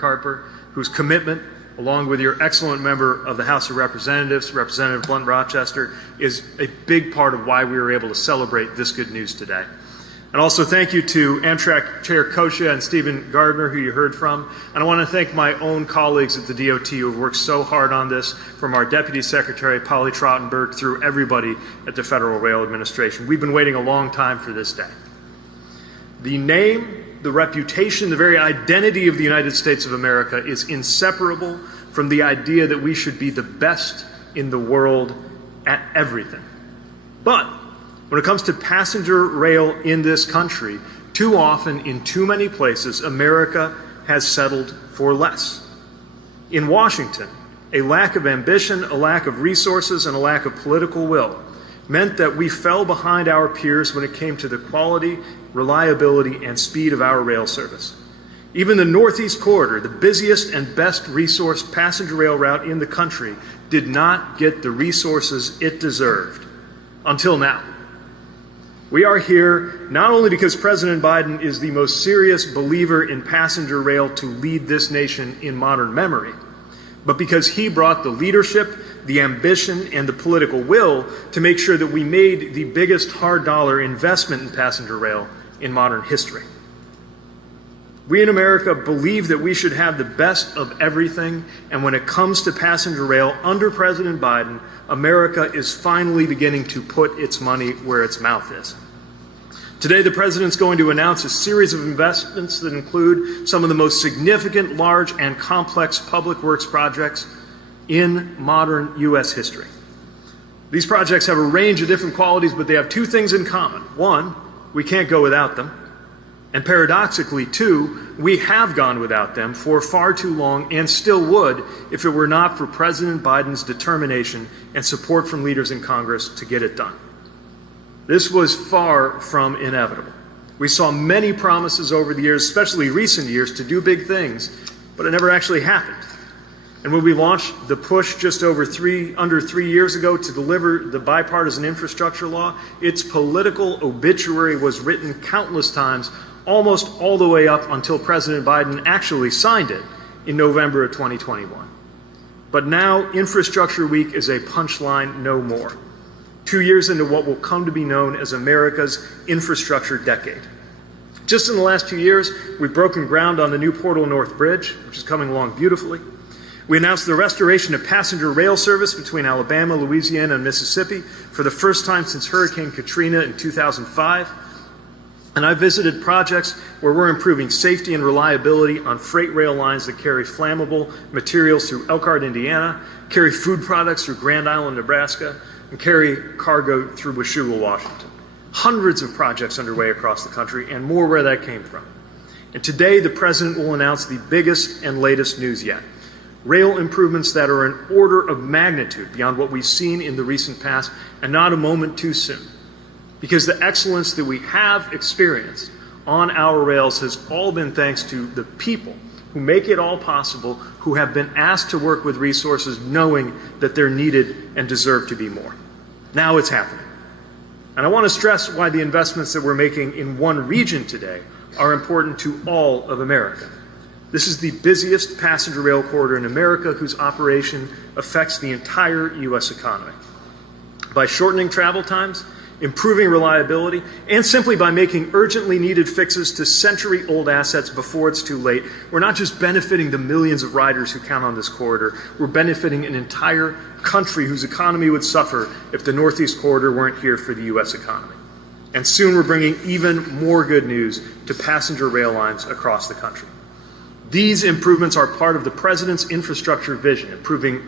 Carper, whose commitment, along with your excellent member of the House of Representatives, Representative Blunt Rochester, is a big part of why we were able to celebrate this good news today. And also thank you to Amtrak Chair Kosha and Stephen Gardner, who you heard from. And I want to thank my own colleagues at the DOT who have worked so hard on this, from our Deputy Secretary, Polly Trottenberg, through everybody at the Federal Rail Administration. We've been waiting a long time for this day. The name, the reputation, the very identity of the United States of America is inseparable from the idea that we should be the best in the world at everything. But when it comes to passenger rail in this country, too often, in too many places, America has settled for less. In Washington, a lack of ambition, a lack of resources, and a lack of political will meant that we fell behind our peers when it came to the quality, reliability, and speed of our rail service. Even the Northeast Corridor, the busiest and best resourced passenger rail route in the country, did not get the resources it deserved until now. We are here not only because President Biden is the most serious believer in passenger rail to lead this nation in modern memory, but because he brought the leadership, the ambition, and the political will to make sure that we made the biggest hard dollar investment in passenger rail in modern history. We in America believe that we should have the best of everything, and when it comes to passenger rail under President Biden, America is finally beginning to put its money where its mouth is. Today, the President's going to announce a series of investments that include some of the most significant, large, and complex public works projects in modern U.S. history. These projects have a range of different qualities, but they have two things in common. One, we can't go without them. And paradoxically, two, we have gone without them for far too long and still would if it were not for President Biden's determination and support from leaders in Congress to get it done. This was far from inevitable. We saw many promises over the years, especially recent years, to do big things, but it never actually happened. And when we launched the push just under 3 years ago to deliver the bipartisan infrastructure law, its political obituary was written countless times, almost all the way up until President Biden actually signed it in November of 2021. But now, Infrastructure Week is a punchline no more. 2 years into what will come to be known as America's infrastructure decade. Just in the last 2 years, we've broken ground on the new Portal North Bridge, which is coming along beautifully. We announced the restoration of passenger rail service between Alabama, Louisiana, and Mississippi for the first time since Hurricane Katrina in 2005. And I visited projects where we're improving safety and reliability on freight rail lines that carry flammable materials through Elkhart, Indiana, carry food products through Grand Island, Nebraska, and carry cargo through Washougal, Washington. Hundreds of projects underway across the country, and more where that came from. And today, the President will announce the biggest and latest news yet. Rail improvements that are an order of magnitude beyond what we've seen in the recent past, and not a moment too soon. Because the excellence that we have experienced on our rails has all been thanks to the people who make it all possible, who have been asked to work with resources knowing that they're needed and deserve to be more. Now it's happening. And I want to stress why the investments that we're making in one region today are important to all of America. This is the busiest passenger rail corridor in America whose operation affects the entire U.S. economy. By shortening travel times, improving reliability, and simply by making urgently needed fixes to century-old assets before it's too late, we're not just benefiting the millions of riders who count on this corridor, we're benefiting an entire country whose economy would suffer if the Northeast Corridor weren't here for the U.S. economy. And soon we're bringing even more good news to passenger rail lines across the country. These improvements are part of the President's infrastructure vision, improving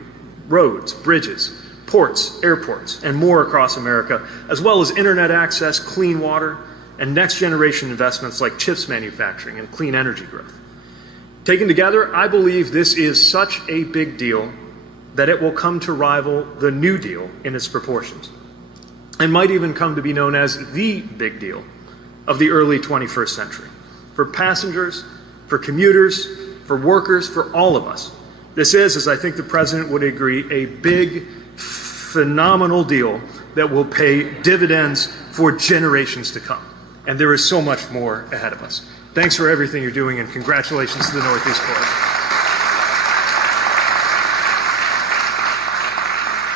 roads, bridges, ports, airports, and more across America, as well as internet access, clean water, and next-generation investments like chips manufacturing and clean energy growth. Taken together, I believe this is such a big deal that it will come to rival the New Deal in its proportions, and might even come to be known as the big deal of the early 21st century. For passengers, for commuters, for workers, for all of us, this is, as I think the President would agree, a big, phenomenal deal that will pay dividends for generations to come. And there is so much more ahead of us. Thanks for everything you're doing, and congratulations to the Northeast Corridor.